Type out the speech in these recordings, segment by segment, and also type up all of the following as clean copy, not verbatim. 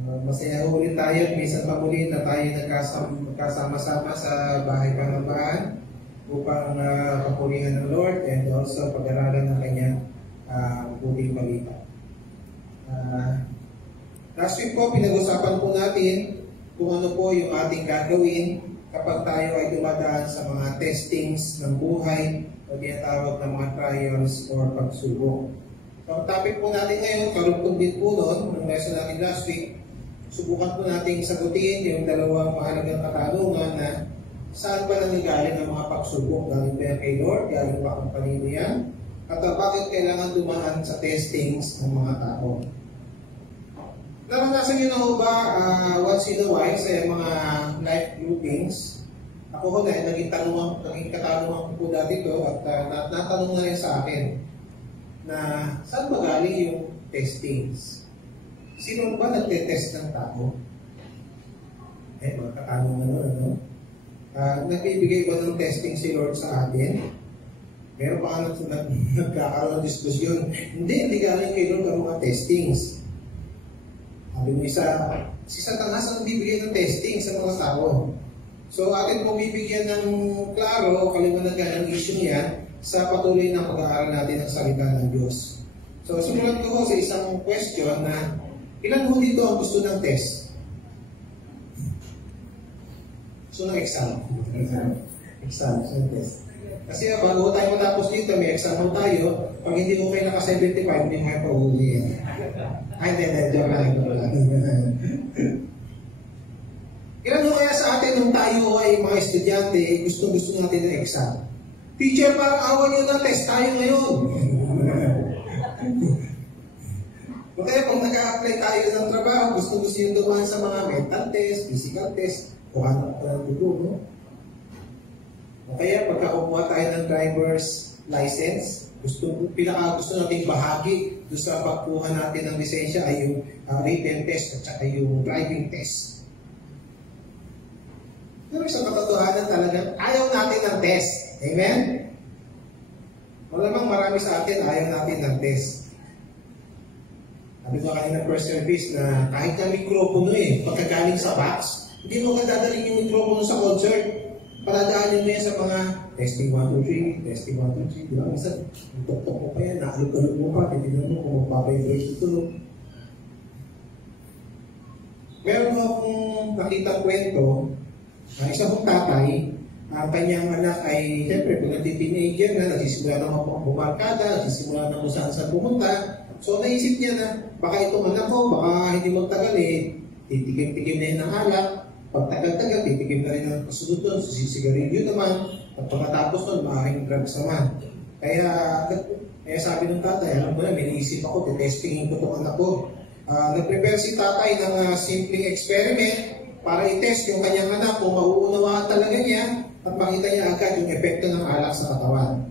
Masaya ulit tayo, minsan pa muli na tayo nagkasama-sama sa bahay Pangambahan upang papurihan ng Lord and also pag-aralan ng kanyang puting balita. Last week po, pinag-usapan po natin kung ano po yung ating gagawin kapag tayo ay dumadaan sa mga testings ng buhay o tinatawag ng mga trials or pagsubok. So, ang topic po natin ngayon, karugtog din po doon, ng lesson natin last week, subukan po natin sagutin yung dalawang mahalagang katanungan na saan ba nangyayari ang mga pagsubok? Galing ba yan kay Lord? Galing ba ang kanino yan? At bakit kailangan dumaan sa testings ng mga tao? Naranasan nyo na ho ba once in a while sa mga life groupings? Ako ho na, naging katanungan ko po dati ito at natanong na rin sa akin na saan ba galing yung testings? Sino ba nagtetest ng tao? Mga katanungan naman, ano? Nagbibigay ba ng testing si Lord sa atin? Meron pa nagkakaroon ng diskusyon. Hindi galing kay Lord ang mga testings. Sabi mo isa, si Satanas ang bibigyan ng testing sa mga tao. So atin pong bibigyan ng klaro, kaliwanagan ng issue niya sa patuloy na pag-aaral natin ng salita ng Diyos. So simulan ko sa isang question na ilan mo dito ang gusto ng test? Gusto ng exam? Exam, so test. Kasi bago tayo matapos dito, may exam mo tayo. Pag hindi mo kayo naka-75, hindi mo kayo pauwi. Ay, hindi, joke lang. Ilan mo kaya sa atin nung tayo ay mga estudyante, gusto natin ng exam? Teacher, parang awan nyo na, test tayo ngayon. Kaya kung nag-a-apply tayo ng trabaho, gusto yung dumaan sa mga mental test, physical test, o ano pa ng dugo, no? O kaya pagka kumuha tayo ng driver's license, pinaka gusto nating bahagi doon sa pagkuha natin ng lisensya ay yung written test at saka yung driving test. Pero sa katotohanan talaga, ayaw natin ng test. Amen? Malamang marami sa atin ayaw natin ng test. Sabi ko kanina first service na kahit na mikropono pagkagaling sa box, hindi mo ka dadalhin yung mikropono sa concert. Paradaanin mo yan sa mga testing 1, 2, 3, testing 1, 2, 3. Di ba? Minsan, tok-tok mo pa yan, naalog-alog mo pa, titignan mo kung magpapaybreak ito. Meron mo akong nakita kwento, isang kong tatay, ang kanyang anak ay, siyempre, kung nagtiteenager na, nagsisimula na bumarkada, nagsisimula na kung saan pumunta. So, naisip niya na, baka itong anak ko, baka hindi magtagal titikim-tikim na yun ng alak. Pag tagal-tagal, titikim na rin ng kasunod doon, sisigarilyo naman, at pagkatapos nun, maaaring drugs naman. Kaya sabi ng tatay, alam mo na, may naisip ako, titestingin ko itong anak ko. Nag-prepare si tatay ng simpleng experiment para i-test yung kanyang anak kung mauunawaan talaga niya at makita niya agad yung epekto ng alak sa katawan.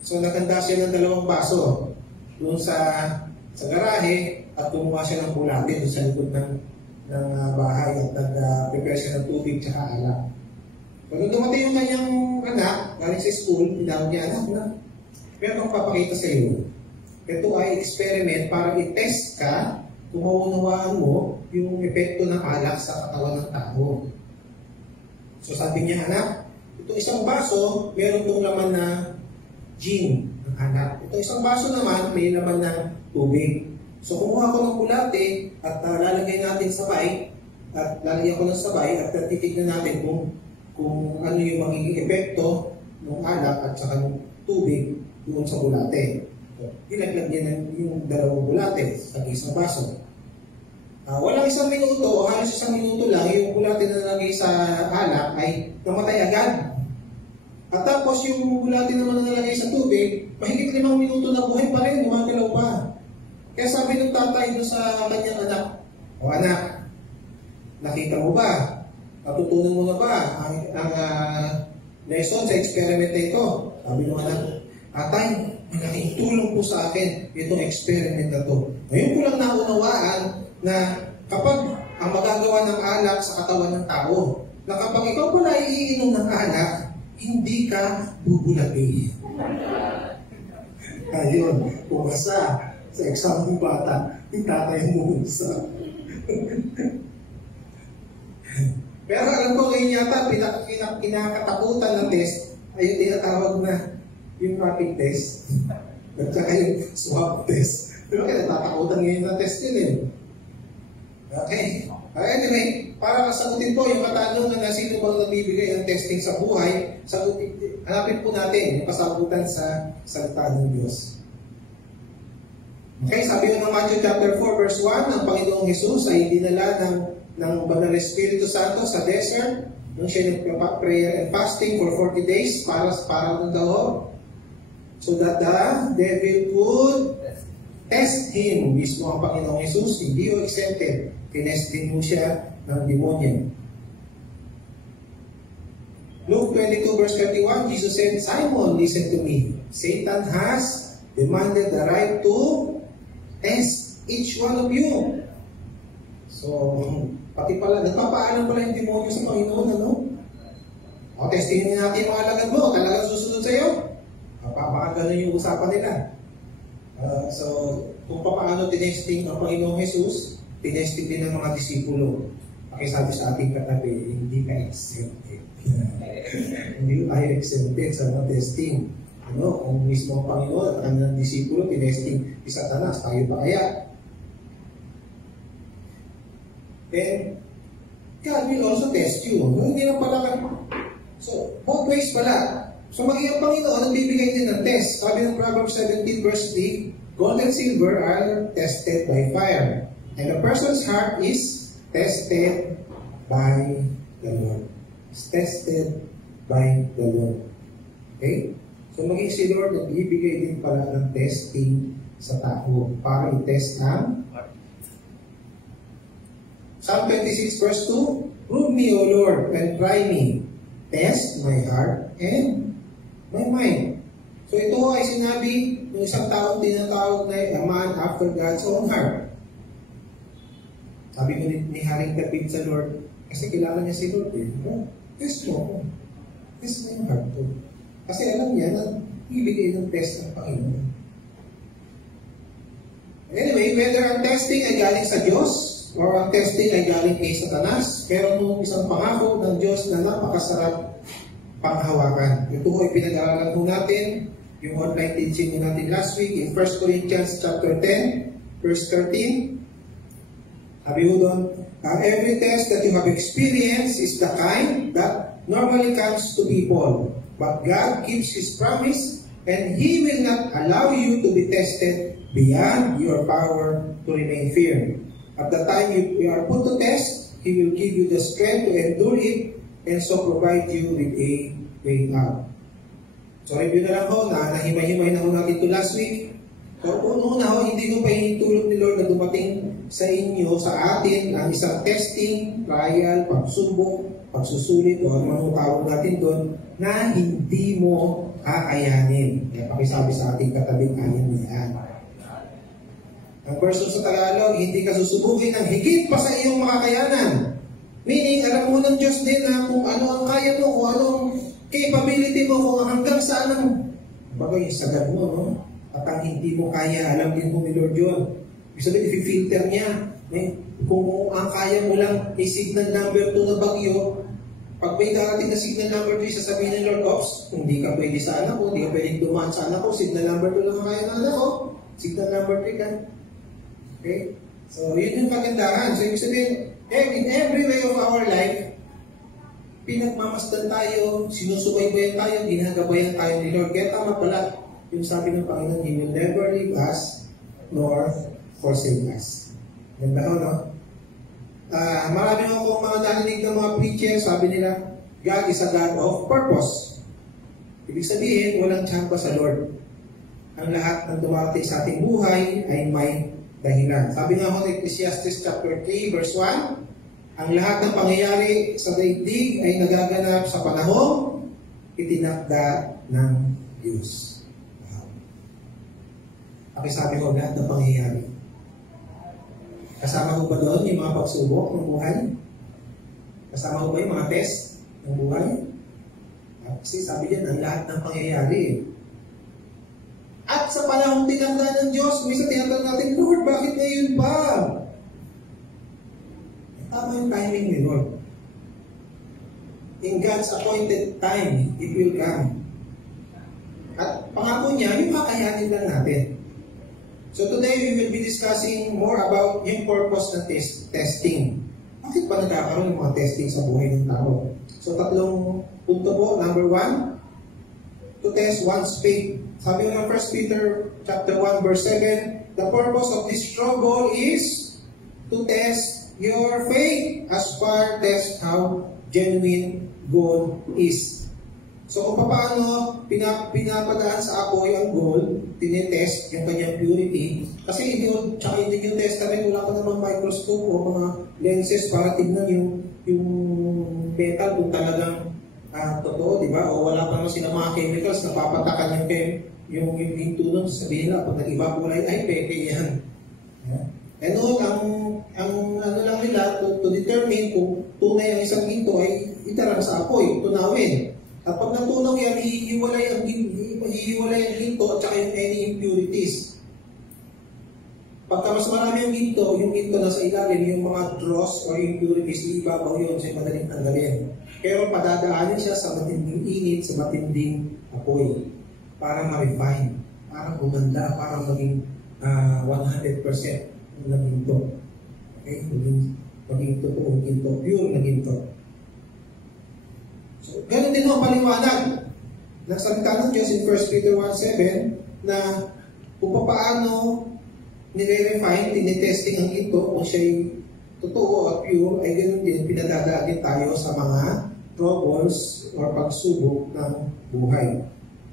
So, nakanda siya ng 2 baso doon sa garahe at kumuha siya ng bulate doon sa likod ng bahay at nag-prepare siya ng tubig at alak. Pag dumating yung kanyang anak, galing sa school, tinawag niya, anak na, meron akong papakita sa iyo. Ito ay experiment para i-test ka kung maunawaan mo yung epekto ng alak sa katawan ng tao. So sabi niya, anak, ito isang baso, meron itong laman na gin ng anak. Ito isang baso naman, may laman ng tubig. So kumuha ko ng bulate at lalagay natin sabay at lalagyan ko ng sabay at titignan natin kung ano yung magiging epekto ng alak at saka ng tubig doon sa bulate. So, ilaglag niya yung 2 bulate sa isang baso. Walang 1 minuto o halos 1 minuto lang yung bulate na nalagay sa alak ay namatay agad. At tapos yung bulate naman na nalagay sa tubig, mahigit 5 minuto na buhay pa rin, gumagalaw pa. Kaya sabi ng tatay doon sa kanyang anak, o anak, nakita mo ba? Natutunan mo na ba ang lesson sa experiment na ito? Sabi ng anak, tatay, malaking tulong po sa akin itong experiment na ito. Ngayon ko lang naunawaan na kapag ang magagawa ng alak sa katawan ng tao, na kapag ikaw pala iinom ng alak, hindi ka bubulati. Ayun, pumasa sa exam ng bata, yung tatay mo sa Pero alam ko ngayon yata, kinakatakutan ng test ay yung tinatawag na yung rapid test at saka yung swab test. Pero kaya natatakutan ngayon ng test yun eh. Okay. Anyway, para masagutin po yung katanungan na sino bang nagbibigay ng testing sa buhay, hanapin po natin yung kasagutan sa salita ng Diyos. Okay, sabi ng Matthew chapter 4 verse 1, ang Panginoong Jesus ay dinala ng Banal Espiritu Santo sa desert nung siya nagpa-prayer and fasting for 40 days para ng daw, so that the devil could test him. Mismo ang Panginoong Jesus, hindi o exempted. Tinestin mo siya ng demonyo. Luke 22 verse 31, Jesus said, Simon, listen to me. Satan has demanded the right to test each one of you. So, pati pala, nagpapaalam pala yung demonyo sa Panginoon, ano? O, testingin natin yung mga alagad mo. Talagang susunod sa'yo? Baka ganun yung usapan nila. So, kung paano tinesting ang Panginoong Jesus, tinesting din ng mga disipulo. Pakisabi sa ating katabi, hindi ka exempted. Hindi tayo exempted sa mga testing. Ano, kung mismo ang Panginoon at ang mga disipulo, tinesting si Satanas, tayo pa kaya? And God will also test you. Hindi lang pala. So, both ways pala. So, maging ang Panginoon, nagbibigay din ng test. Sabi ng Proverbs 17 verse 3, gold and silver are tested by fire. And a person's heart is tested by the Lord. It's tested by the Lord. Okay? So, maging si Lord, nagbibigay din pala ng testing sa tao para i-test ang Psalm 26 verse 2, prove me, O Lord, and try me. Test my heart and my mind. So ito ay sinabi ng isang taong tinatawag na a man after God's own heart. Sabi ko ni Haring David sa Lord, kasi kilala niya si Lord eh. Test mo ako. Test mo yung heart ko. Kasi alam niya na ibigay ng test ng Panginoon. Anyway, whether ang testing ay galing sa Diyos, or ang testing ay galing kay Satanas, pero nung isang pangako ng Diyos na napakasarap panghawakan. Ito ay pinag-aaralan po natin, yung online teaching natin last week in 1 Corinthians chapter 10, verse 13. Sabi ho doon, every test that you have experienced is the kind that normally comes to people. But God keeps His promise, and He will not allow you to be tested beyond your power to remain firm. At the time you are put to test, He will give you the strength to endure it and so provide you with a way out. So review na lang ho, nahimay-himay na ho natin ito last week. So una ho, hindi ko pa hinitulog ni Lord na dumating sa inyo, sa atin, ang isang testing, trial, pagsubok, pagsusulit, o ano tawag natin doon, na hindi mo aayanin. Kaya pakisabi sa ating katabing ayan niyan. Ang version sa Tagalog, hindi ka susubukin ng higit pa sa iyong makakayanan. Meaning, alam mo ng Diyos din na kung ano ang kaya mo, kung anong capability mo, kung hanggang saan ang bagay, sagad mo, no? At ang hindi mo kaya, alam din mo ni Lord yun. Ibig sabihin, i-filter niya. Kung ang kaya mo lang ay signal number 2 na bagyo, pag may darating na signal number 3, sasabihin ng Lord, oops, hindi ka pwede sa anak ko, hindi ka pwede dumaan sa anak ko, signal number 2 lang kaya ng anak ko, signal number 3 ka. Okay? So, yun yung kagandahan. So, ibig sabihin, in every way of our life, pinagmamasdan tayo, sinusubaybayan tayo, ginagabayan tayo ni Lord. Kaya tama pala, yung sabi ng Panginoon, He will never leave us, nor forsake us. Ganda ko, no? Marami akong mga narinig ng mga preacher, sabi nila, God is a God of purpose. Ibig sabihin, walang tsampa sa Lord. Ang lahat ng dumating sa ating buhay ay may dahilan. Sabi nga ho ng Ecclesiastes chapter 3 verse 1, ang lahat ng pangyayari sa daigdig ay nagaganap sa panahong itinakda ng Diyos. Pakisabi ko, lahat ng pangyayari. Kasama ko ba doon yung mga pagsubok ng buhay? Kasama ko ba yung mga test ng buhay? Kasi sabi diyan, ang lahat ng pangyayari. At sa panahong tinanda ng Diyos, minsan tinatawag natin, Lord, bakit ngayon pa? Tama yung timing ni Lord. In God's appointed time, it will come. At pangako niya, yung kakayanin lang natin. So today, we will be discussing more about yung purpose ng testing. Bakit ba nagkakaroon ng mga testing sa buhay ng tao? So tatlong punto po. Number 1, to test one's faith. Sabi ng 1 Peter chapter 1 verse 7, the purpose of this trouble is to test your faith as far test how genuine gold is. So kung paano pinapadaan sa apoy ang gold, tinitest yung kanyang purity. Kasi in the New Testament, wala pa namang microscope o mga lenses para tignan yung metal kung talagang totoo, di ba? O wala pa naman sila mga chemicals na papatakan yung hinto nun. Sabihin na, pag nag-iba kulay, ay peke yan. Yeah. And noon, ang ano lang nila, to determine kung tunay ang isang hinto ay itarang sa apoy, tunawin. At pag natunaw yan, hihiwalay ang hinto at saka yung any impurities. Pagka mas marami yung hinto nasa ilalim, yung mga dross or impurities, ibabaw yun, so madaling tanggalin. Pero padadaanin siya sa matinding init, sa matinding apoy, para ma-refine, para gumanda, para maging 100% ng hinto. Okay? Maging totoong hinto, pure na hinto. So, ganun din ang paliwanag ng salita ng Diyos in 1 Peter 1:7 na kung paano nire-refine, tinitesting ang ito kung siya'y totoo at pure, ay ganun din pinadadaan tayo sa mga troubles or pagsubok ng buhay.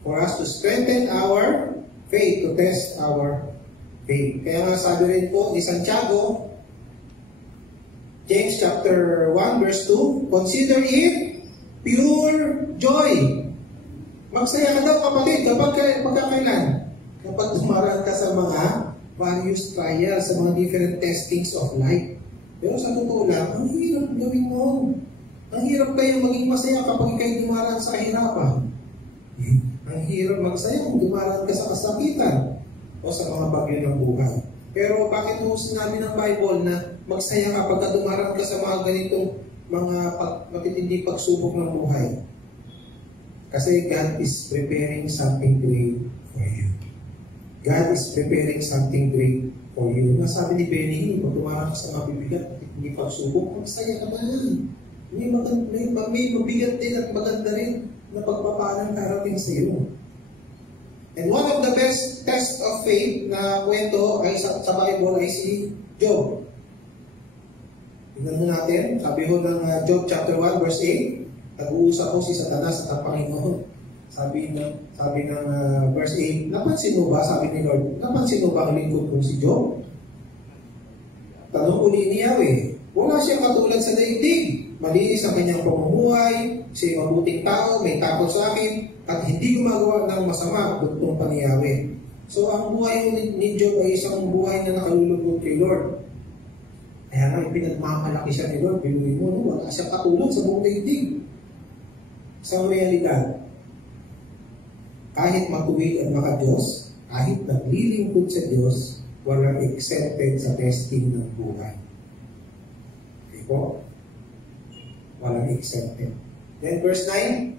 For us to strengthen our faith, to test our faith. Kaya nga sabi rin po ni Santiago, James chapter 1 verse 2, consider it pure joy. Magsaya ka daw kapatid pagkakailan? Kapag dumaraan ka sa mga various trials, sa mga different testings of life. Pero sa totoo lang, ang hirap gawin mo. Ang hirap kayo maging masaya kapag kayo dumaraan sa kahirapan. Ang hirap magsaya kung dumaraan ka sa kasakitan o sa mga bagyo ng buhay. Pero bakit mo sinabi ng Bible na magsaya kapag dumaraan ka sa mga ganitong mga matitinding pagsubok ng buhay? Kasi God is preparing something great for you. God is preparing something great for you. Nasabi ni Benny, pag tumarang ka sa mabibigat, hindi pagsubok, magsaya ka na. May mabigat din at maganda rin na pagpapalang karating sa iyo. And one of the best tests of faith na kwento ay sa Bible ay si Job. Tingnan mo natin, sabi ho ng Job chapter 1 verse 8, nag-uusap po si Satanas at ang Panginoon. Sabi ng verse 8, napansin mo ba, sabi ni Lord, napansin mo ba ang lingkod kong si Job? Tanong uli ni Yahweh, wala siyang katulad sa daigdig. Malinis ang kanyang pamumuhay, siya'y mabuting tao, may takot sa akin, at hindi gumagawa ng masama, bugtong pa ni Yahweh. So ang buhay ni Job ay isang buhay na nakalulugod kay Lord. Kaya nga, pinagmamalaki siya ni Lord, binuhin mo, wala siya katulad sa buong daigdig. Sa realidad, kahit matuwid at maka-Diyos, kahit naglilingkod sa Diyos, walang accepted sa testing ng buhay. Okay po? Walang accepted. Then verse 9,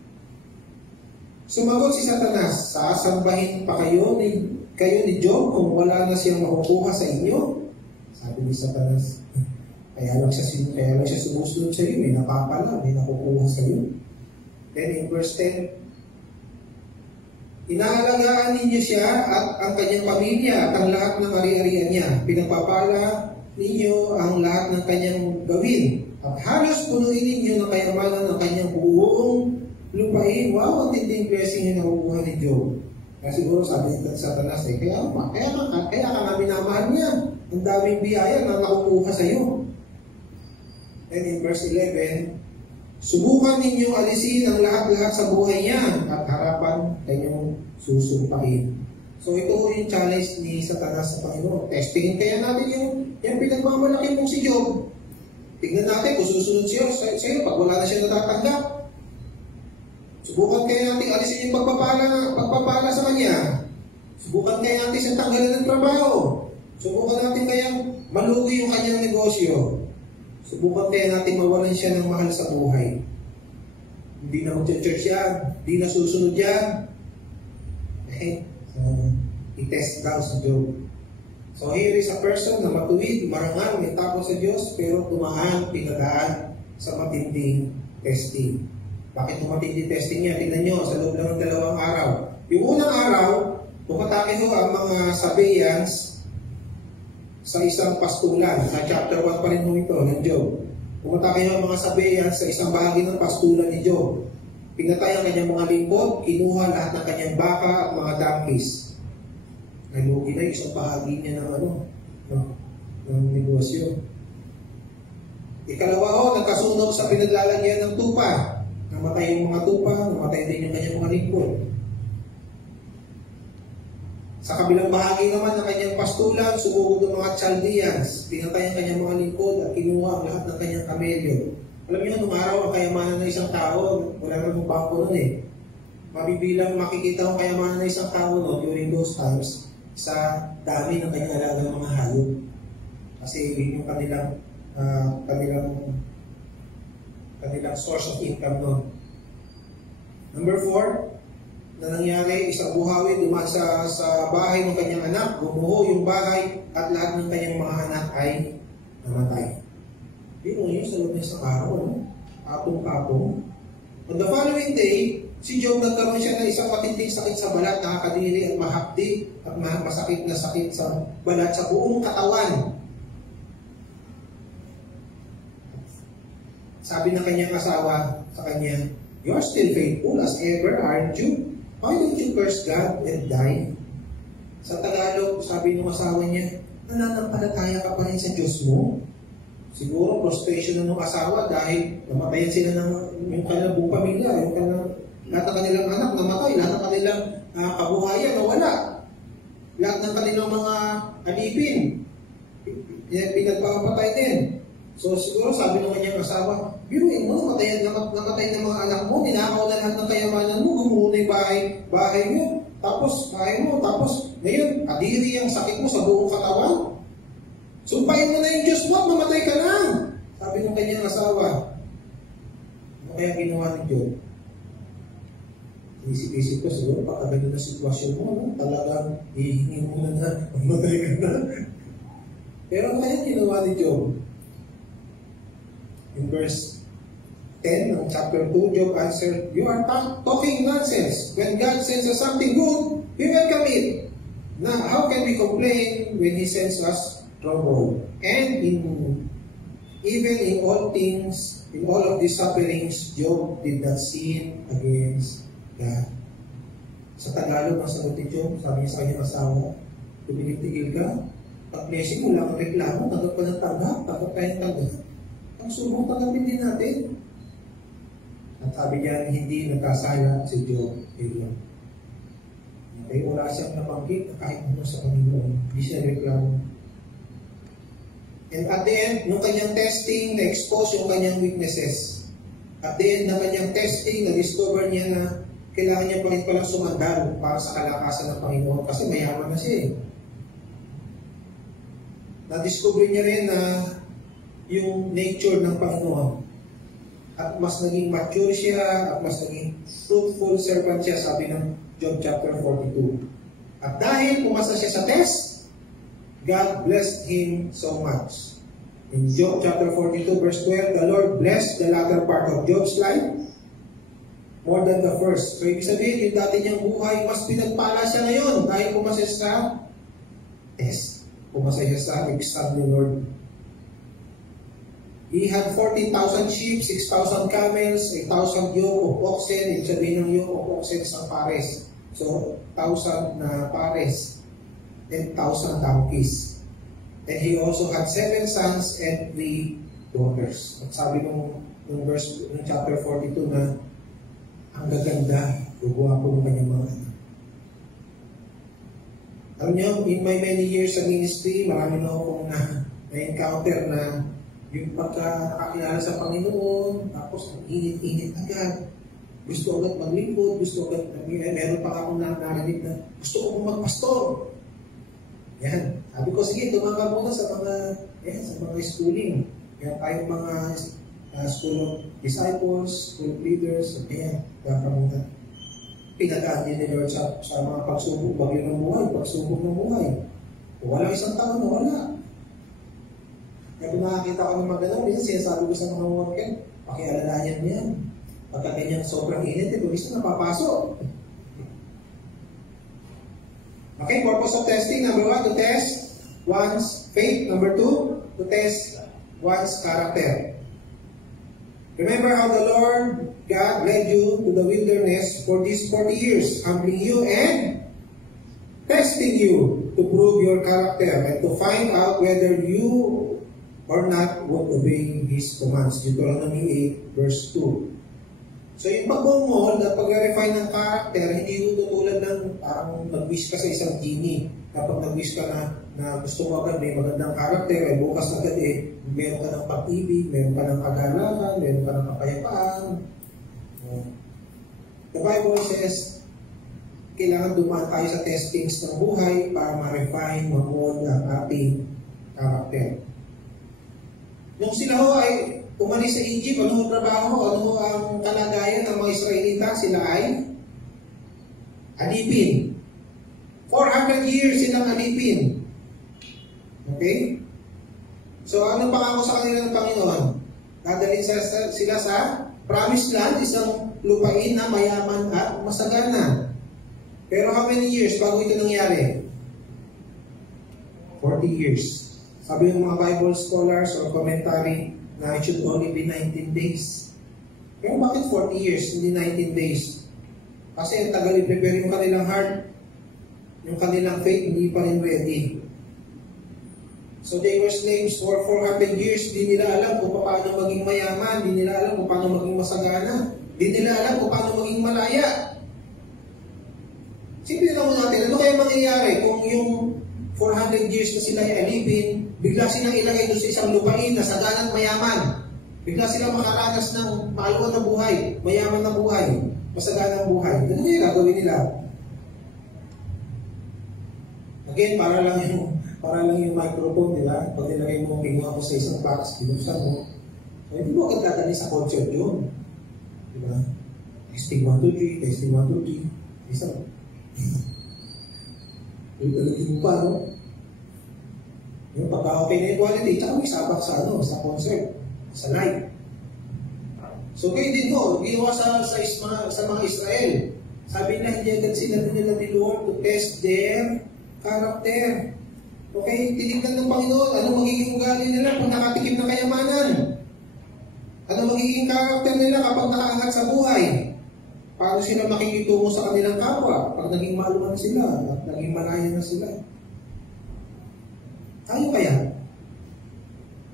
sumagot si Satanas, sasambahin pa kayo ni Job kung wala na siyang makukuha sa inyo? Sabi ni Satanas, kaya lang siya sumusunod sa iyo, may napapala, may nakukuha sa iyo. Then in verse 10, inaalagaan ninyo siya at ang kanyang pamilya at ang lahat ng ari-arian niya. Pinapapala ninyo ang lahat ng kanyang gawin. At halos punuin ninyo ng kayamanan ng kanyang buong lupain. Wow, ang tinding blessing yung nakukuha ni Job. Kasi siguro sabi ng Satanas, kaya ka nga minamahal niya. Ang daming biyaya na nakukuha sa iyo. And in verse 11, subukan ninyo alisin ang lahat-lahat sa buhay niya at harapan kanyang susumpahin. So ito yung challenge ni Satanas sa Panginoon. Testingin kaya natin yung pinagmamalaki mong si Job. Tignan natin kung susunod siya sa'yo pag wala na siya natatanggap. Subukan kaya natin alisin yung pagpapala sa kanya. Subukan kaya natin siyang tanggalin ng trabaho. Subukan natin kaya malugi yung kanyang negosyo. Subukan kaya natin mawalan siya ng mahal sa buhay. Hindi na mag-church yan, hindi na susunod yan. Okay? So, i-test daw si Job. So here is a person na matuwid, marangal, may takot sa Diyos, pero pinadaan sa matinding testing. Bakit matinding testing niya? Tingnan nyo, sa loob lang ng 2 araw. Yung unang araw, tumatake ho ang mga sabayans sa isang pastulan. Sa chapter 1 pa rin ho ito ng Job. Tumatake ho ang mga sabayans sa isang bahagi ng pastulan ni Job. Pinatay ang kanyang mga lingkod, kinuha lahat ng kanyang baka at mga donkeys. Nalugi na isang bahagi niya ng negosyo. Ikalawa ho, nagkasunog sa pinaglalagyan ng tupa. Namatay yung mga tupa, namatay din yung kanyang mga lingkod. Sa kabilang bahagi naman ng kanyang pastulan, sumugod ng mga Chaldeans. Pinatay ang kanyang mga lingkod at kinuha ang lahat ng kanyang kamelyo. Alam niyo, nung araw, ang kayamanan ng isang tao, wala namang bangko nun eh. Mabibilang makikita ang kayamanan ng isang tao during those times sa dami ng kanyang alagang mga hayop. Kasi yun yung kanilang source of income nun. Number 4, na nangyari, isang buhawi dumaan sa bahay ng kanyang anak, gumuho yung bahay at lahat ng kanyang mga anak ay namatay. Yun sa loob niya sa araw, apong-apong. On the following day, si Job nagkaroon siya ng isang matinding sakit sa balat, nakakadiri at mahapdi at masakit na sakit sa balat sa buong katawan. Sabi ng kanyang asawa sa kanya, "You're still faithful as ever, aren't you? Why don't you curse God and die?" Sa Tagalog, sabi ng asawa niya, "Nananampalataya ka pa rin sa Diyos mo?" Siguro prostration na ng asawa dahil namatayan sila ng yung kanilang buong pamilya, yung lahat ng kanilang anak namatay, lahat ng kanilang kabuhayan nawala. Lahat ng kanilang mga alipin pinagpapatay din. So siguro sabi ng kanyang asawa, biruin mo, namatay ng mga anak mo, ninakaw na lahat ng kayamanan mo, gumuho na yung bahay mo, tapos ngayon, adiri ang sakit mo sa buong katawan. Sumpahin mo na yung Diyos mo at mamatay ka na. Sabi ng kanyang asawa. Ano kaya ginawa ni Job? Isip-isip ko, siguro pagkagano na sitwasyon mo, talagang hihingin mo na mamatay ka na. Pero ano kaya ginawa ni Job? In verse 10 ng chapter 2, Job answered, "You are talking nonsense. When God sends us something good, we welcome it. Now, how can we complain when He sends us trouble? And even in all things, in all of these sufferings, Job did not sin against God." Sa Tagalog, ang sagot ni Job, sabi niya sa kanyang asawa, "Tumitigil ka, pag-blessing mo lang ang reklamo, tanggap ka ng tanggap tayo ng tanggap. Ang subong tanggapin din natin." At sabi niya, hindi nagkasala si Job. Okay, wala siyang nabanggit na kahit ano sa Panginoon. Hindi siya reklamo. And at the end, nung kanyang testing, na-expose yung kanyang weaknesses. At the end ng kanyang testing, na-discover niya na kailangan niya palang sumandal para sa kalakasan ng Panginoon kasi mayaman na siya eh. Na-discover niya rin na yung nature ng Panginoon. At mas naging mature siya, at mas naging fruitful servant siya, sabi ng Job chapter 42. At dahil pumasa siya sa test, God blessed him so much. In Job chapter 42 verse 12, the Lord blessed the latter part of Job's life more than the first. So ibig sabihin, yung dati niyang buhay, mas pinagpala siya ngayon dahil pumasa siya sa test. Pumasa siya sa exam ni Lord. He had 14,000 sheep, 6,000 camels, 1,000 yoke of oxen. Ibig sabihin ng yoke of oxen sa pares. So, 1,000 na pares and 1,000 donkeys. And he also had 7 sons and 3 daughters. At sabi nung verse ng chapter 42 na ang gaganda, guguwapo ng kanyang mga anak. Alam niyo, in my many years sa ministry, marami na akong na-encounter na yung pagkakakilala sa Panginoon, tapos ang init-init agad. Gusto agad maglingkod, gusto agad, meron pa akong narinig na gusto ko magpastor. Yan. Sabi ko, sige, tumama muna sa mga schooling. Kaya tayong mga school of disciples, school of leaders, kaya kapamutan. Pinagaan din ni Lord sa mga pagsubok, bagyo ng buhay, pagsubok ng buhay. Walang isang taon na wala. Kaya kung nakakita ko ng mga ganun, minsan sinasabi ko sa mga worker, pakialalayan mo yan. Pagka kanyang sobrang init, ito gusto napapasok. Okay, purpose of testing, number 1, to test one's faith. Number 2, to test one's character. Remember how the Lord God led you to the wilderness for these 40 years, humbling you and testing you to prove your character and to find out whether you or not would obey His commands. Deuteronomy 8, verse 2. So yung pag-mold at pag-verify ng character, hindi yung tutulad ng parang nag-wish ka sa isang genie. Kapag nag-wish ka na gusto mo agad, may magandang character, ay bukas agad meron ka ng pag-ibig, meron ka ng kagalakan, meron ka ng kapayapaan. The Bible says, kailangan dumaan tayo sa testings ng buhay para ma-refine, ma-mold ang ating character. Nung sila ho ay umalis sa Egypt, ano ang trabaho, ano ang kalagayan ng mga Israelita? Sila ay alipin. 400 years silang alipin. Okay? So, anong pangako sa kanila ng Panginoon? Dadalhin sila sa promised land, isang lupain na mayaman at masagana. Pero how many years bago ito nangyari? 40 years. Sabi ng mga Bible scholars or commentary na it should only be 19 days. Pero bakit 40 years, hindi 19 days? Kasi tagal i-prepare yung kanilang heart, yung kanilang faith, hindi pa rin ready. So they were slaves for 400 years. Di nila alam kung paano maging mayaman. Di nila alam kung paano maging masagana. Di nila alam kung paano maging malaya. Simple lang natin, ano kaya mangyayari kung yung 400 years na sila ay alipin, bigla silang ilagay doon sa isang lupain na saganang mayaman. Bigla silang makaranas ng maayos na buhay, mayaman na buhay, masaganang buhay. Ano kaya gagawin nila? Again, para lang yung microphone, di ba? Pag nilagay mo, kinuha mo sa isang box, binuksan mo. So, hindi mo agad dadali sa concert yun. Di ba? Testing 1, 2, 3, testing 1, 2, 3. Isa. Ilalagay mo pa, no? Yung pagka-okay na yung quality, tsaka may sabak sa concert, sa live. So, kayo din mo, ginawa sa mga Israel. Sabi na, hindi agad sila nila ni Lord to test their character. Okay, tinignan ng Panginoon, ano magiging ugali nila kung nakatikim ng kayamanan? Ano magiging karakter nila kapag nakaangat sa buhay? Paano sila makikitungo sa kanilang kapwa pag naging maluman sila at naging malaya na sila? Tayo kaya?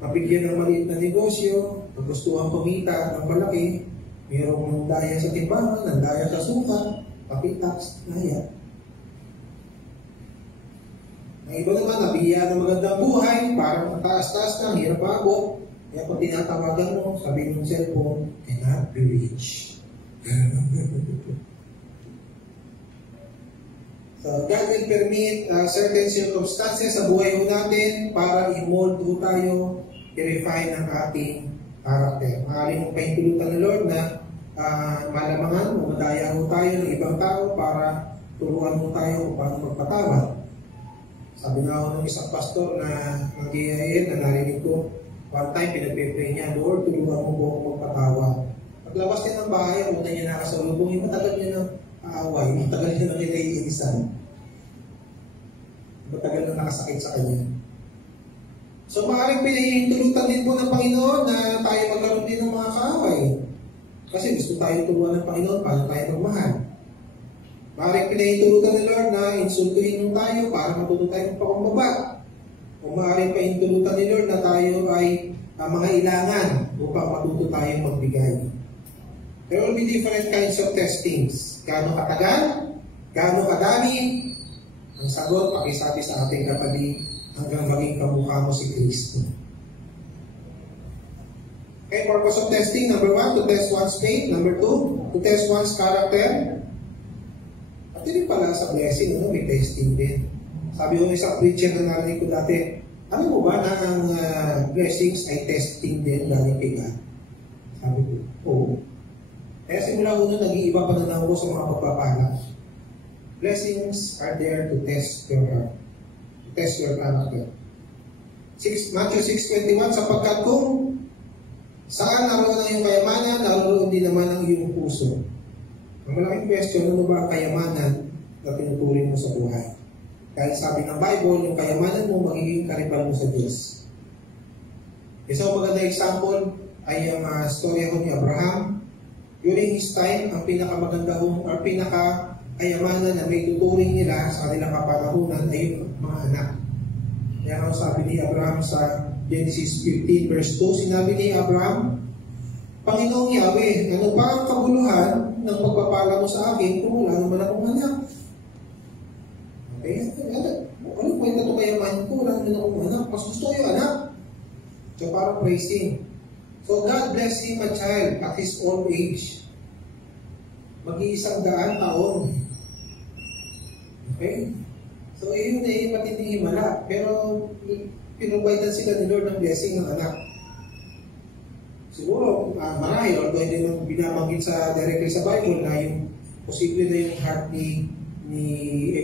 Mabigyan ng maliit na negosyo, gustuhan kumita ng malaki, mayroong daya sa timbangan, ng daya sa suka, kapitax, naya. Ang iba naman, nabiya ng magandang buhay, parang taas-taas lang, hirap abot. Kaya kung tinatawagan mo, sabihin ng cellphone, cannot be reached. So, God will permit certain circumstances sa buhay mo natin para i-mold mo tayo, i-refine ang ating character. Maaaring mo pahintulutan ng Lord na malamangan o madaya mo tayo ng ibang tao para turuan mo tayo kung paano magpatawad. Sabi nga ako ng isang pastor na nag-iayay na narinig ko, one time pinag-pray niya, Lord, tulungan mo po ako magpatawad. Paglabas niya ng bahay, muna niya nakasalubong, yung matagal niya ng aaway, matagal niya ng inaiinisan. Matagal na nakasakit sa kanya. So maaaring pinahintulutan din po ng Panginoon na tayo magkaroon din ng mga kaaway. Kasi gusto tayo turuan ng Panginoon paano tayo magmahal. Maaaring pinahintulutan ni Lord na insultuhin mo tayo para matuto tayo magpakumbaba. O maaaring pinahintulutan ni Lord na tayo ay mga ilangan upang matuto tayo magbigay. There will be different kinds of testings. Gaano katagal? Gaano kadami? Ang sagot, pakisabi sa ating kapatid hanggang maging kamukha mo si Kristo. Okay, purpose of testing. Number 1, to test one's faith. Number 2, to test one's character. At yun pala sa blessing, may testing din. Sabi ko isang preacher na narinig ko dati, Alam mo ba na ang blessings ay testing din galing kay God? Sabi ko, oo. Kaya simula una, nag-iiba pa na ako sa mga pagpapala. Blessings are there to test your heart, to test your character. Matthew 6:21, sapagkat kung saan naroon ang iyong kayamanan, naroon din naman ang iyong puso. Ang malaking question, ano ba ang kayamanan na tinuturing mo sa buhay? Kahit sabi ng Bible, yung kayamanan mo magiging karibal mo sa Diyos. Isang maganda example ay ang storya ko ni Abraham. During his time, ang pinakamagandang or pinakakayamanan na may tuturing nila sa kanilang kapanahunan ay yung mga anak. Kaya ang sabi ni Abraham sa Genesis 15 verse 2, sinabi ni Abraham, Panginoong Yahweh, ano ba ang kabuluhan ng pagpapala mo sa akin kung wala naman akong anak? Okay, ano kwenta ito kayamanan ko? Wala naman akong anak. Mas gusto ko yung anak. So parang praising. So God bless him a child at his old age. Mag-iisang daan taon. Okay? So yun na yung matinding himala. Pero pinubaydan sila ni Lord ng blessing ng anak. Siguro, marahil, although hindi naman binabanggit sa directly sa Bible na yung posible na yung heart ni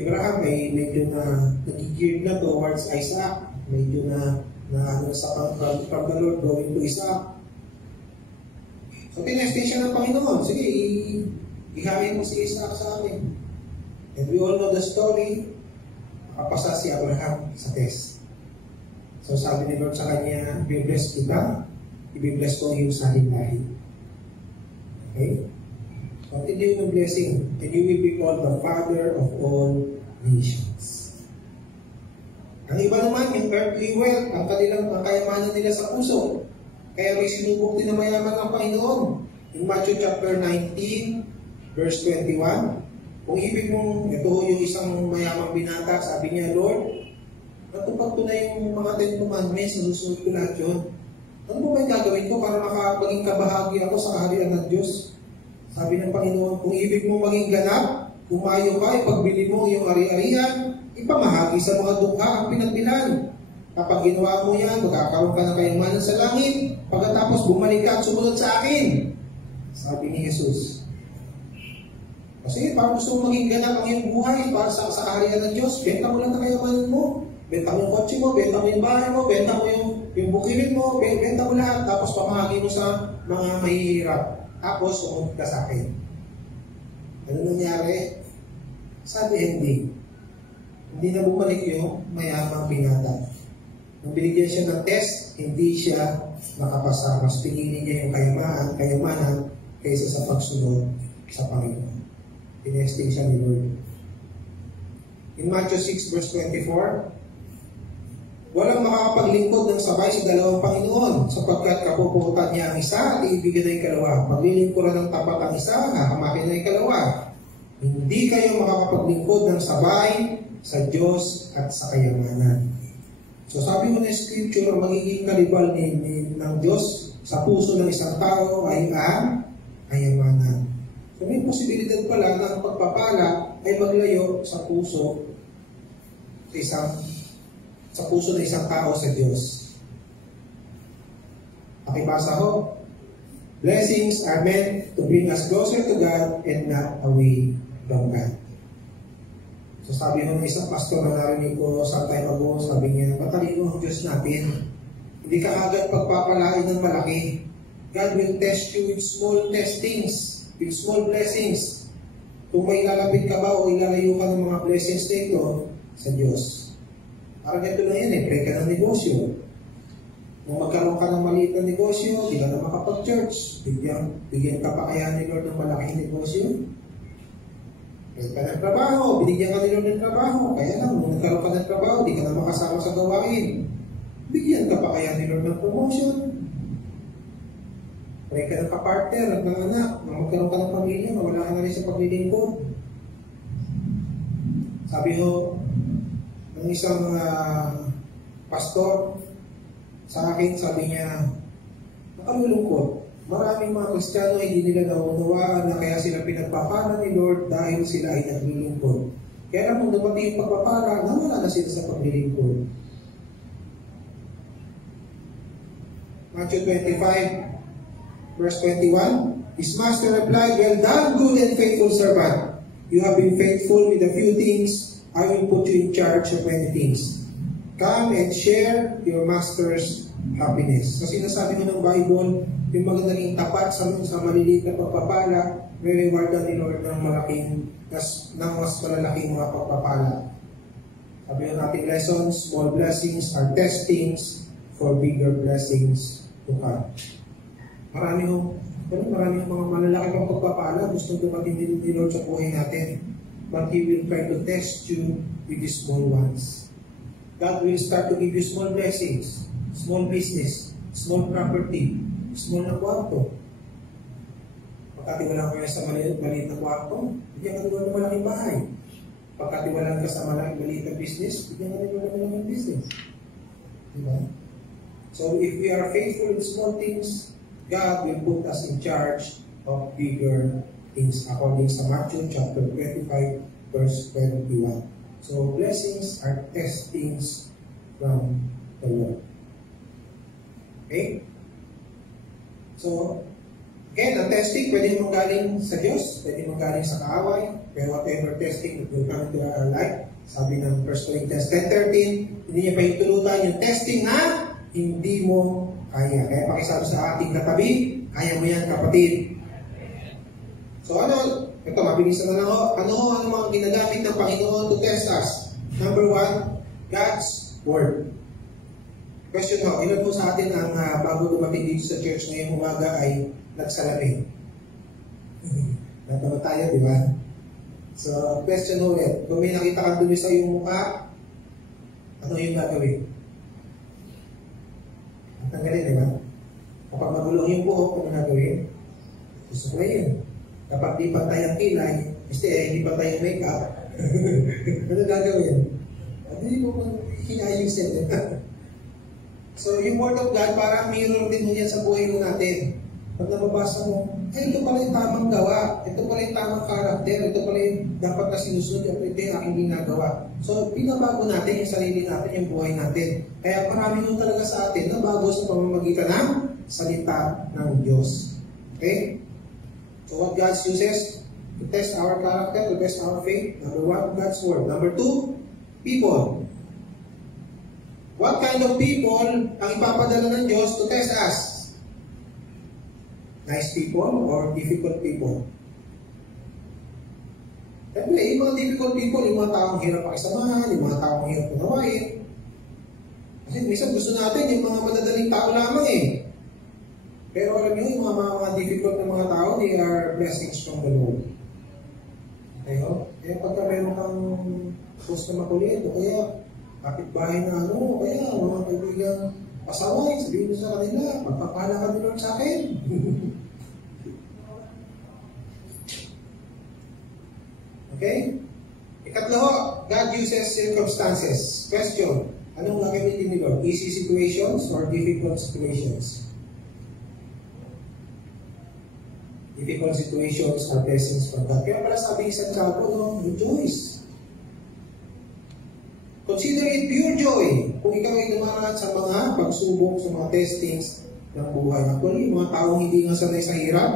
Abraham ay medyo na nag-geared na towards Isaac. Medyo na sa from the Lord going to Isaac. So, tinesting siya ng Panginoon. Sige, ihain mo si Isaac sa amin. And we all know the story. Nakapasa si Abraham sa test. So, sabi ni Lord sa kanya, i-bless kita, i-bless ko yung sa ating lahi. Okay? Continue yung blessing, and you will be called the Father of all nations. Ang iba naman, yung earthly wealth, ang kayamanan nila sa puso. Kaya may sinubok din na mayaman ang Panginoon. In Matthew chapter 19, verse 21, kung ibig mong, ito yung isang mayamang binata, sabi niya, Lord, natupag ko na yung mga 10 commandments, nasusunod ko lahat yun. Ano ba yung gagawin ko para makapaging kabahagi ako sa kaharian ng Diyos? Sabi ng Panginoon, kung ibig mong maging ganap, kumayo ka, ipagbili mo yung ari-arian, ipamahagi sa mga dukha ang pinagbilan. Kapag ginawa mo yan, magkakaroon ka ng kayamanan sa langit, pagkatapos bumalik ka at sumunod sa akin. Sabi ni Jesus. Kasi parang gusto mong maging ganap ang iyong buhay para sa kaharian ng Diyos, benta mo lang ang kayamanan mo. Benta mo yung kotse mo, benta mo yung bahay mo, benta mo yung bukilid mo, benta mo lahat, tapos pamahagi mo sa mga mahihirap. Tapos, sumunod ka sa akin. Ano nangyari? Sabi, hindi na bumalik yung mayamang binata. Nung binigyan siya ng test, hindi siya nakapasa. Mas pinili niya yung kayamanan kaysa sa pagsunod sa Panginoon. Tinesting siya ni Lord. In Matthew 6 verse 24, walang makakapaglingkod ng sabay sa dalawang Panginoon sapagkat kapuputan niya ang isa at iibigin na yung ikalawa. Paglilingkuran ng tapat ang isa, hahamakin na yung ikalawa. Hindi kayo makakapaglingkod ng sabay sa Diyos at sa kayamanan. So sabi mo na scripture, ang magiging karibal ng Diyos sa puso ng isang tao ay ang kayamanan. So may posibilidad pala na ang pagpapala ay maglayo sa puso ng isang tao sa Diyos. Pakibasa ho. Blessings are meant to bring us closer to God and not away from God. So sabi ng isang pastor na narinig ko sa time ago, sabi niya, matalino ang Diyos natin. Hindi ka agad pagpapalain ng malaki. God will test you with small testings, with small blessings. Kung may lalapit ka ba o ilalayo ka ng mga blessings na ito sa Diyos. Parang ito lang yan pray ka ng negosyo. Kung magkaroon ka ng maliit na negosyo, hindi ka na makapag-church. Bigyan ka pa kaya ni Lord ng malaking negosyo. Pray ka ng trabaho, binigyan ka ni Lord ng trabaho. Kaya lang, kung nagkaroon ka ng trabaho, hindi ka na makasama sa gawain. Bigyan ka pa kaya ni Lord ng promotion. Pray ka ng kapartner at ng anak. Nang magkaroon ka ng pamilya, mawala ka na rin sa paglilingkod. Sabi ho, ng isang pastor sa akin, sabi niya, nakalulungkot. Maraming mga Kristiyano ay hindi nila naunawaan na kaya sila pinagpapala ni Lord dahil sila ay naglilingkod. Kaya nung dumating yung pagpapala, nawala na sila sa paglilingkod. Matthew 25, verse 21. His master replied, "Well done, good and faithful servant. You have been faithful with a few things. I will put you in charge of many things. Come and share your master's happiness." So sinasabi ng Bible, yung magandang tapat sa maliliit na pagpapala, may rewardan ni Lord ng mas malalaking mga pagpapala. Sabi ng ating lesson, small blessings are testings for bigger blessings to come. Marami mga malalaki pang pagpapala gusto dumating din ni Lord sa buhay natin. But He will try to test you with the small ones. God will start to give you small blessings, small business, small property, small na kwarto. Pagkatiwalaan ka sa maliit na kwarto, bigyan ka ng malaking bahay. Pagkatiwalaan ka sa maliit na business, bigyan ka ng malaking business. Diba? So if we are faithful in small things, God will put us in charge of bigger things according to Matthew chapter 25 verse 21. So blessings are testings from the Lord. Okay? So, again, ang testing pwede manggaling sa Diyos, pwede manggaling sa kaaway, pero whatever testing will come into our life. Sabi ng 1 Corinthians 10:13, hindi niya pahintulutan yung testing na hindi mo kaya. Kaya pakisabi sa ating katabi, kaya mo yan, kapatid. So ito, mabilisan na lang ako. Ano mga ginagamit ng Panginoon to test us? Number 1, God's Word. Question ho, ilan po sa atin ang bago dumating dito sa church ngayong umaga ay nagsalamin? Natawa tayo, di ba? So, question ulit. Kung may nakita kang dumi sa iyong mukha, ano yung gagawin? Tanggalin, di ba? Kapag magulong yung buhok, ano gagawin? Susuklayin. Kapag di pantay ang kilay, hindi pantay ang makeup, ano gagawin? Hindi mo hinayusin. So, yung Word of God, parang mirror din mo yan sa buhay mo natin. Pag nababasa mo, ito pala yung tamang gawa, ito pala yung tamang karakter, ito pala yung dapat na sinusunod, ito yung aking ginagawa. So, pinabago natin yung sarili natin, yung buhay natin. Kaya marami nung talaga sa atin na bago sa pamamagitan ng salita ng Diyos. Okay? So, what God uses to test our character, to test our faith? Number 1, God's Word. Number 2, people. What kind of people ang ipapadala ng Diyos to test us? Nice people or difficult people? Siyempre, yung mga difficult people, yung mga taong hirap pakisamahan, yung mga taong hirap unawain. Kasi minsan gusto natin yung mga madadaling tao lamang eh. Pero alam niyo, yung mga difficult na mga tao, they are blessings from the Lord. Okay, ho? Kaya pagka meron kang post na makulit, o kaya kapitbahay na kaya mga kaibigang pasaway, sabihin mo sa kanila, magpapala ka din Lord sa akin. Okay? Ikatlo, God uses circumstances. Question, anong gagamitin ni Lord? Easy situations or difficult situations? Difficult situations are blessings from God. Kaya pala sabi sa Santiago, rejoice. Consider it pure joy kung ikaw ay dumaraan sa mga pagsubok, sa mga testings ng buhay. Actually, mga taong hindi nga sanay sa hirap,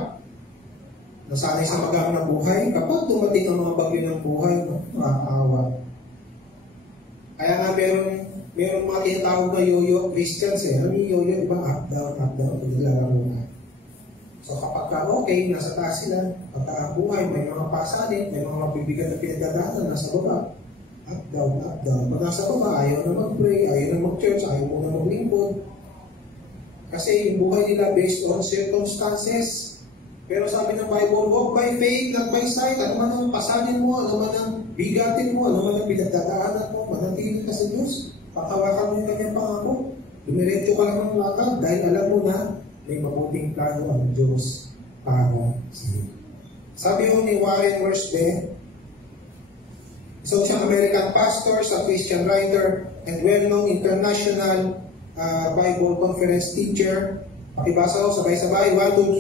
nasanay sa magaan ng buhay, kapag dumating ang mga bagyo ng buhay, nakakaawa. Kaya nga meron mga tinatawag na yo-yo Christians eh. Ano yung yo-yo? Ibang up down, paglalaro na. So kapag okay, nasa taas sila, pagka buhay, may mga pasalit, may mga mabibigat na pinagdadaanan, nasa baba. Up, down, up, down. Pag nasa baba, ayaw na mag-pray, ayaw na mag-church, ayaw mo na maglingkod. Kasi yung buhay nila based on circumstances. Pero sabi ng Bible, walk by faith, not by sight. Ano man ang pasanin mo, ano man ang bigatin mo, ano man ang pinagdadaanan mo, manatili ka sa Diyos. Pakawakan mo yung kanyang pangako. Dumiretso ka lang ng lakad dahil alam mo na may mabuting plano ang Diyos para sa iyo. Sabi ho ni Warren Wiersbe, isang American pastor, sa Christian writer, and well-known international Bible conference teacher. Pakibasa ko, sabay-sabay. 1, 2,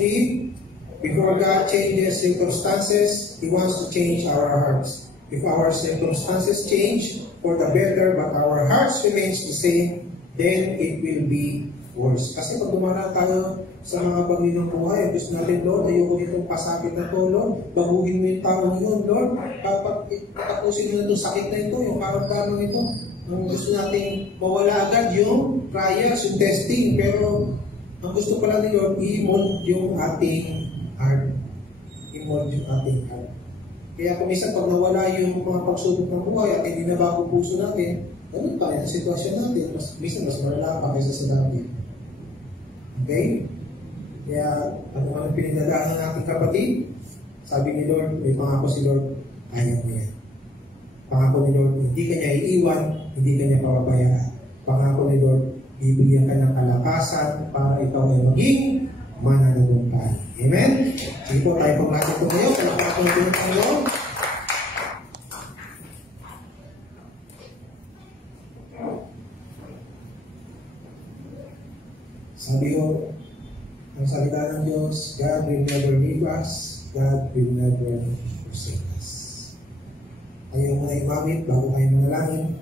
3. Before God changes circumstances, He wants to change our hearts. If our circumstances change for the better, but our hearts remains the same, then it will be worse. Kasi pag dumaraan tayo sa mga bagay ng buhay, gusto natin, Lord, ayoko nitong pasakit na to, Lord. Baguhin mo yung taong yun, Lord. Patapusin mo na itong sakit na ito, yung karamdaman ito. Ang gusto natin mawala agad yung trials, yung testing. Pero ang gusto pala ni Lord, i-mold yung ating heart. I-mold yung ating heart. Kaya kung minsan pag nawala yung mga pagsubok ng buhay at hindi na bago puso natin, ganun pa rin ang sitwasyon natin. Minsan mas malala pa kaysa sa dati. Okay? Kaya ano man ang pinagdadaan ng ating kapatid, sabi ni Lord, may pangako si Lord, ayaw niya. Pangako ni Lord, hindi ka niya iiwan, hindi ka niya papabayaan. Pangako ni Lord, bibigyan ka ng kalakasan para ikaw ay maging mananagumpay. Amen? Sige po, tayo pong natin ito ngayon. Kalakasan po natin ang Lord. Sabi ko, ang salita ng Diyos, God will never leave us, God will never forsake us. Ayaw mo na imamit bago tayo manalangin.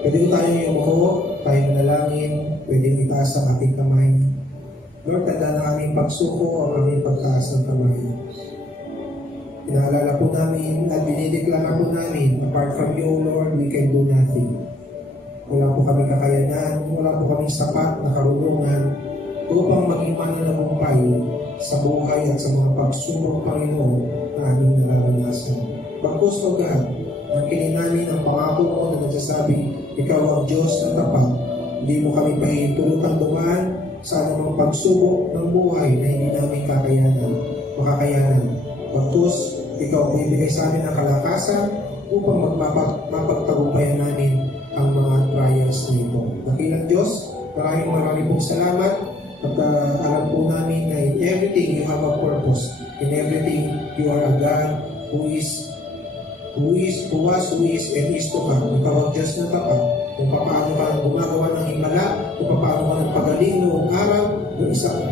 Pwede tayo umuko, tayo manalangin, pwede itaas ang ating kamay. Lord, tanda ng aming pagsuko o aming pagtaas ng kamay. Inaalala po namin at dinideklara po namin, apart from you, Lord, we can do nothing. Wala po kami kakayanan, wala po kami sapat na karunungan upang maging mananagumpay sa buhay at sa mga pagsubok, Panginoon, na aming nararanasan. Bagkus, O God, nakinig namin ang pangako mo na nagsasabi, ikaw ang Diyos na tapat. Hindi mo kami pahintulutang dumaan sa anumang pagsubok ng buhay na hindi namin makakayanan. Bagkus, ikaw ang ibigay sa amin ang kalakasan upang mapagtagumpayan namin ang mga trials nito. Dakilang Diyos, maraming pong salamat at alam po namin na in everything you have a purpose. In everything you are a God who was, and is to come. Ikaw ang Diyos na tapat. Kung paano ka gumagawa ng himala, kung paano ka nagpagaling noong araw,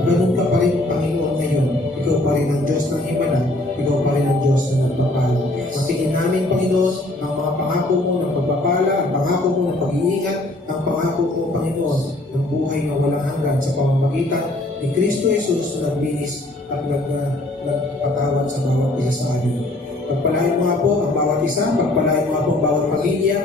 ganun ka pa rin, Panginoon, ngayon. Ikaw pa rin ang Diyos ng himala. Ikaw pa rin ang Diyos na nagpapala. Matingin namin, Panginoon, ang mga pangako mo ng pagpapala, ang pangako mo ng pag-iingat, ang pangako mo, Panginoon, ng buhay na walang hanggan sa pamamagitan ni Kristo Jesus na nagbinis at nagpatawad sa bawat isa sa amin. Pagpalain mo nga po ang bawat isa, pagpalain mo nga po ang bawat pamilya,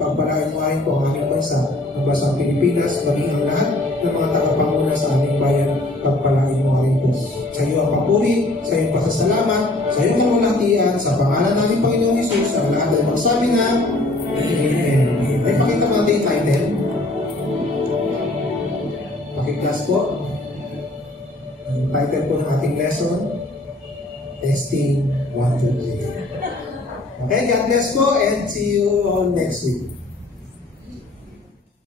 pagpalain mo nga po ang aming bansa, ang bansang Pilipinas, maging ang lahat ng mga tagapanguna sa aming bayan, pagpalain mo rin po. Sa iyo ang papuri, sa iyo ang pasasalamat, sa iyo ang kalulatian, sa pangalan namin Panginoong Jesus, ang lahat ay magsabi na, Amen. Ay, pakita mo natin yung title. Pakiclass po. Ang title po ng ating lesson, Testing 1, 2, 3. Okay, God bless po and see you all next week.